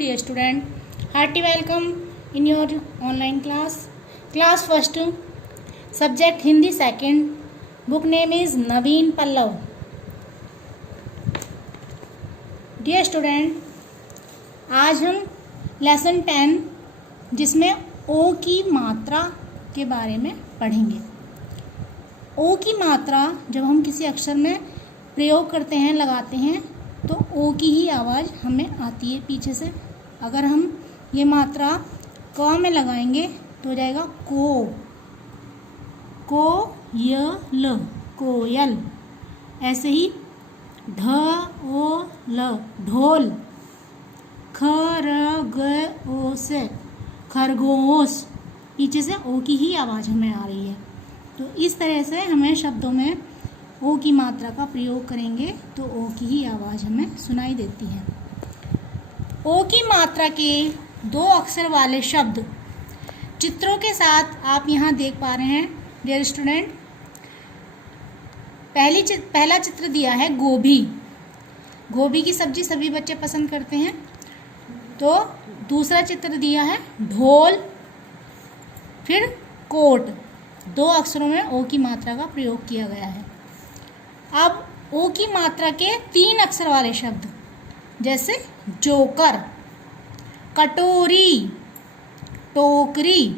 dear student. Hearty welcome in your online class. Class first, subject Hindi second. Book name is Naveen Pallav. Dear student, आज हम lesson 10 जिसमें ओ की मात्रा के बारे में पढ़ेंगे। ओ की मात्रा जब हम किसी अक्षर में प्रयोग करते हैं, लगाते हैं, तो ओ की ही आवाज़ हमें आती है पीछे से। अगर हम ये मात्रा क में लगाएंगे तो हो जाएगा कोयल, कोयल। ऐसे ही ढोल, ढोल। खरगोश, खरगोश। पीछे से ओ की ही आवाज़ हमें आ रही है। तो इस तरह से हमें शब्दों में ओ की मात्रा का प्रयोग करेंगे तो ओ की ही आवाज़ हमें सुनाई देती है। ओ की मात्रा के 2 अक्षर वाले शब्द चित्रों के साथ आप यहाँ देख पा रहे हैं डियर स्टूडेंट। पहला चित्र दिया है गोभी। गोभी की सब्जी सभी बच्चे पसंद करते हैं। तो दूसरा चित्र दिया है ढोल, फिर कोट। 2 अक्षरों में ओ की मात्रा का प्रयोग किया गया है। अब ओ की मात्रा के 3 अक्षर वाले शब्द जैसे जोकर, कटोरी, टोकरी।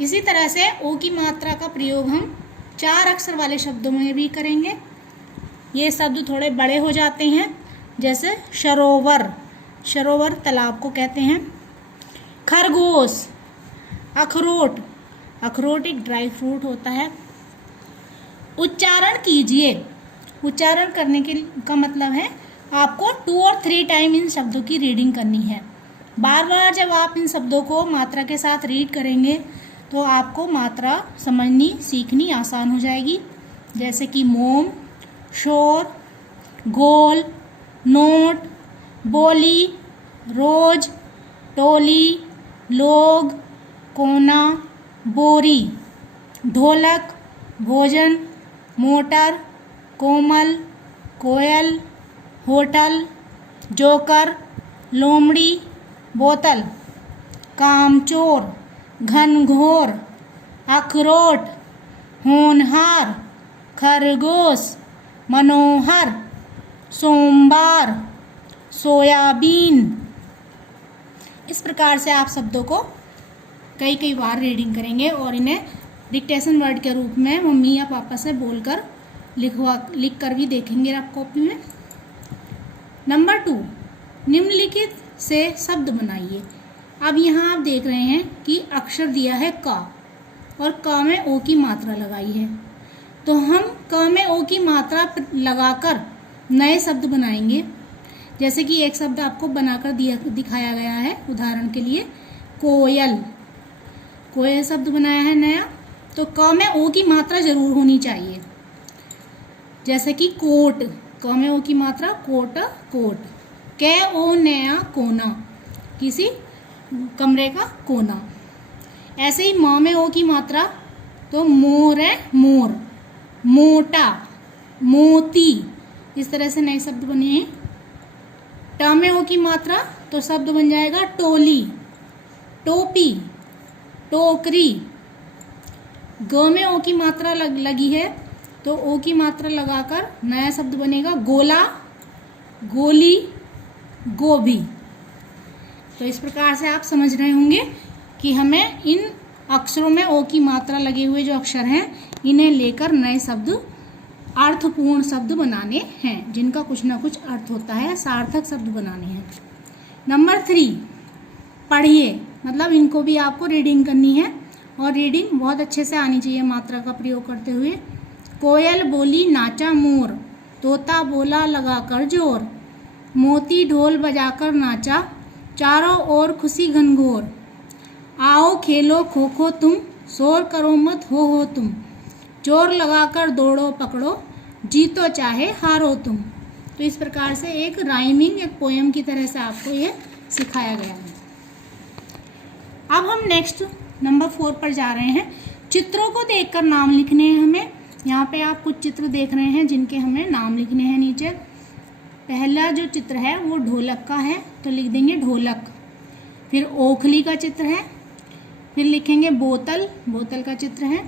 इसी तरह से ओ की मात्रा का प्रयोग हम 4 अक्षर वाले शब्दों में भी करेंगे। ये शब्द थोड़े बड़े हो जाते हैं, जैसे सरोवर, सरोवर तालाब को कहते हैं। खरगोश, अखरोट, अखरोट एक ड्राई फ्रूट होता है। उच्चारण कीजिए। उच्चारण करने का मतलब है आपको 2 और 3 टाइम इन शब्दों की रीडिंग करनी है। बार बार जब आप इन शब्दों को मात्रा के साथ रीड करेंगे तो आपको मात्रा समझनी सीखनी आसान हो जाएगी। जैसे कि मोम, शोर, गोल, नोट, बोली, रोज, टोली, लोग, कोना, बोरी, ढोलक, भोजन, मोटर, कोमल, कोयल, होटल, जोकर, लोमड़ी, बोतल, कामचोर, घनघोर, अखरोट, होनहार, खरगोश, मनोहर, सोमवार, सोयाबीन। इस प्रकार से आप शब्दों को कई बार रीडिंग करेंगे और इन्हें डिक्टेशन वर्ड के रूप में मम्मी या पापा से बोलकर लिख कर भी देखेंगे आप कॉपी में। नंबर 2, निम्नलिखित से शब्द बनाइए। अब यहाँ आप देख रहे हैं कि अक्षर दिया है क और क में ओ की मात्रा लगाई है। तो हम क में ओ की मात्रा लगाकर नए शब्द बनाएंगे। जैसे कि एक शब्द आपको बनाकर दिखाया गया है, उदाहरण के लिए कोयल। कोयल शब्द बनाया है नया, तो क में ओ की मात्रा जरूर होनी चाहिए। जैसे कि कोट, क में ओ की मात्रा कोट, कोट। कै ओ नया कोना, किसी कमरे का कोना। ऐसे ही म में ओ की मात्रा तो मोर है मोर, मोटा, मोती। इस तरह से नए शब्द बने हैं। ट में ओ की मात्रा तो शब्द बन जाएगा टोली, टोपी, टोकरी। ग में ओ की मात्रा लगी है तो ओ की मात्रा लगाकर नया शब्द बनेगा गोला, गोली, गोभी। तो इस प्रकार से आप समझ रहे होंगे कि हमें इन अक्षरों में ओ की मात्रा लगे हुए जो अक्षर हैं इन्हें लेकर नए शब्द, अर्थपूर्ण शब्द बनाने हैं, जिनका कुछ ना कुछ अर्थ होता है, सार्थक शब्द बनाने हैं। नंबर 3, पढ़िए। मतलब इनको भी आपको रीडिंग करनी है और रीडिंग बहुत अच्छे से आनी चाहिए मात्रा का प्रयोग करते हुए। कोयल बोली नाचा मोर, तोता बोला लगाकर जोर, मोती ढोल बजाकर नाचा, चारों ओर खुशी घनघोर। आओ खेलो खो खो तुम, शोर करो मत हो तुम, जोर लगाकर दौड़ो पकड़ो, जीतो चाहे हारो तुम। तो इस प्रकार से एक राइमिंग, एक पोएम की तरह से आपको ये सिखाया गया है। अब हम नेक्स्ट नंबर 4 पर जा रहे हैं। चित्रों को देखकर नाम लिखने हैं हमें। यहाँ पे आप कुछ चित्र देख रहे हैं जिनके हमें नाम लिखने हैं नीचे। पहला जो चित्र है वो ढोलक का है, तो लिख देंगे ढोलक। फिर ओखली का चित्र है, फिर लिखेंगे बोतल, बोतल का चित्र है।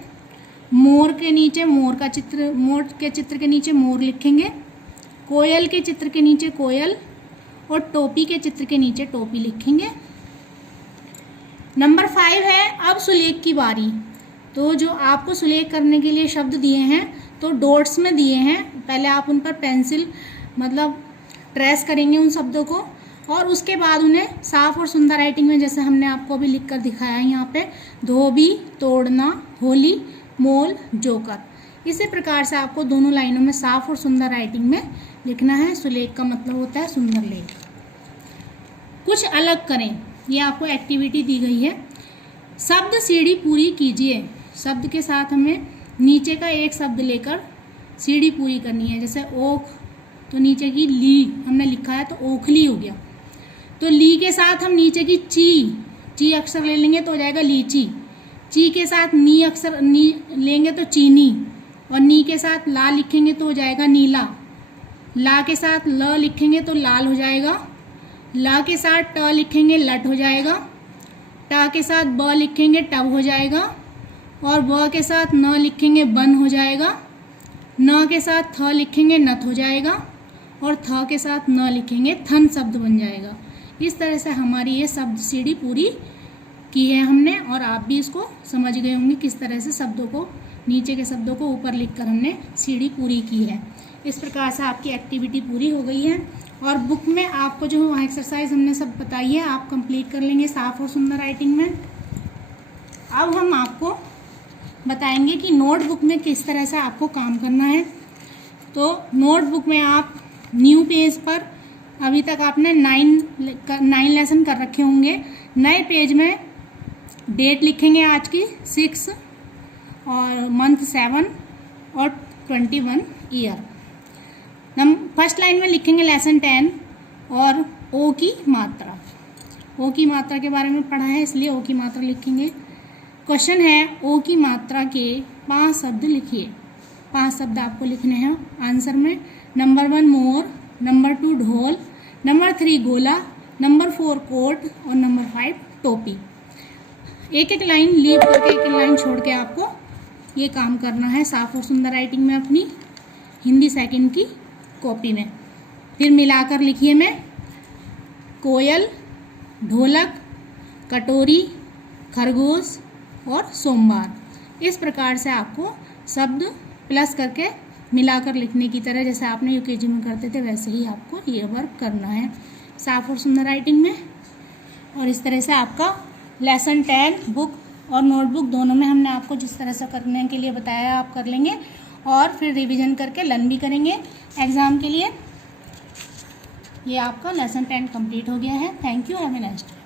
मोर के नीचे मोर का चित्र, मोर के चित्र के नीचे मोर लिखेंगे। कोयल के चित्र के नीचे कोयल, और टोपी के चित्र के नीचे टोपी लिखेंगे। नंबर 5 है अब सुलेख की बारी। तो जो आपको सुलेख करने के लिए शब्द दिए हैं तो डॉट्स में दिए हैं, पहले आप उन पर पेंसिल मतलब ट्रेस करेंगे उन शब्दों को, और उसके बाद उन्हें साफ और सुंदर राइटिंग में, जैसे हमने आपको अभी लिख कर दिखाया है यहाँ पे, धोबी, तोड़ना, होली, मोल, जोकर। इसी प्रकार से आपको दोनों लाइनों में साफ और सुंदर राइटिंग में लिखना है। सुलेख का मतलब होता है सुंदर लेख। कुछ अलग करें, ये आपको एक्टिविटी दी गई है। शब्द सीढ़ी पूरी कीजिए। शब्द के साथ हमें नीचे का एक शब्द लेकर सीढ़ी पूरी करनी है। जैसे ओख, तो नीचे की ली हमने लिखा है तो ओखली हो गया। तो ली के साथ हम नीचे की ची अक्षर ले लेंगे तो हो जाएगा लीची। ची के साथ नी अक्षर नी लेंगे तो चीनी, और नी के साथ ला लिखेंगे तो हो जाएगा नीला। ला के साथ ल लिखेंगे तो लाल हो जाएगा। ला के साथ ट लिखेंगे लट हो जाएगा। टा के साथ ब लिखेंगे टब हो जाएगा। और ब के साथ न लिखेंगे बन हो जाएगा। न के साथ थ लिखेंगे नथ हो जाएगा। और थ के साथ न लिखेंगे थन शब्द बन जाएगा। इस तरह से हमारी ये शब्द सीढ़ी पूरी की है हमने, और आप भी इसको समझ गए होंगे किस तरह से शब्दों को, नीचे के शब्दों को ऊपर लिखकर हमने सीढ़ी पूरी की है। इस प्रकार से आपकी एक्टिविटी पूरी हो गई है, और बुक में आपको जो वहाँ एक्सरसाइज हमने सब बताई है आप कंप्लीट कर लेंगे साफ और सुंदर राइटिंग में। अब हम आपको बताएंगे कि नोटबुक में किस तरह से आपको काम करना है। तो नोटबुक में आप न्यू पेज पर अभी तक आपने 9 लेसन कर रखे होंगे। नए पेज में डेट लिखेंगे आज की 6 और मंथ 7 और 21 ईयर। हम फर्स्ट लाइन में लिखेंगे लेसन 10 और ओ की मात्रा। ओ की मात्रा के बारे में पढ़ा है इसलिए ओ की मात्रा लिखेंगे। क्वेश्चन है ओ की मात्रा के 5 शब्द लिखिए। 5 शब्द आपको लिखने हैं आंसर में। नंबर 1 मोर, नंबर 2 ढोल, नंबर 3 गोला, नंबर 4 कोट और नंबर 5 टोपी। एक एक लाइन लीव करके एक एक लाइन छोड़ के आपको ये काम करना है साफ और सुंदर राइटिंग में अपनी हिंदी सेकंड की कॉपी में। फिर मिलाकर लिखिए मैं कोयल, ढोलक, कटोरी, खरगोश और सोमवार। इस प्रकार से आपको शब्द प्लस करके मिलाकर लिखने की तरह जैसे आपने यूकेजी में करते थे वैसे ही आपको ये वर्क करना है साफ और सुंदर राइटिंग में। और इस तरह से आपका लेसन 10 बुक और नोटबुक दोनों में हमने आपको जिस तरह से करने के लिए बताया आप कर लेंगे, और फिर रिवीजन करके लर्न भी करेंगे एग्ज़ाम के लिए। ये आपका लेसन 10 कंप्लीट हो गया है। Thank you, have a nice day.